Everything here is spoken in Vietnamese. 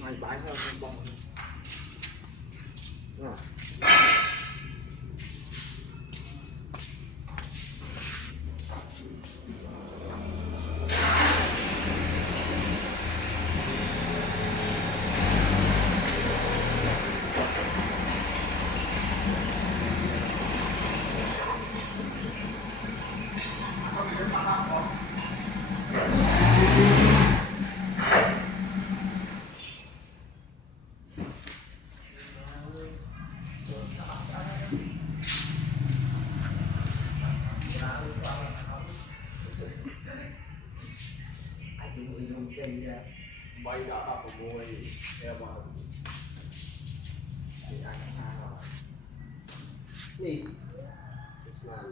Mày bãi hơn con bò. Rồi. Bay đã đọc của môi theo bảo thì anh hai rồi đi Islam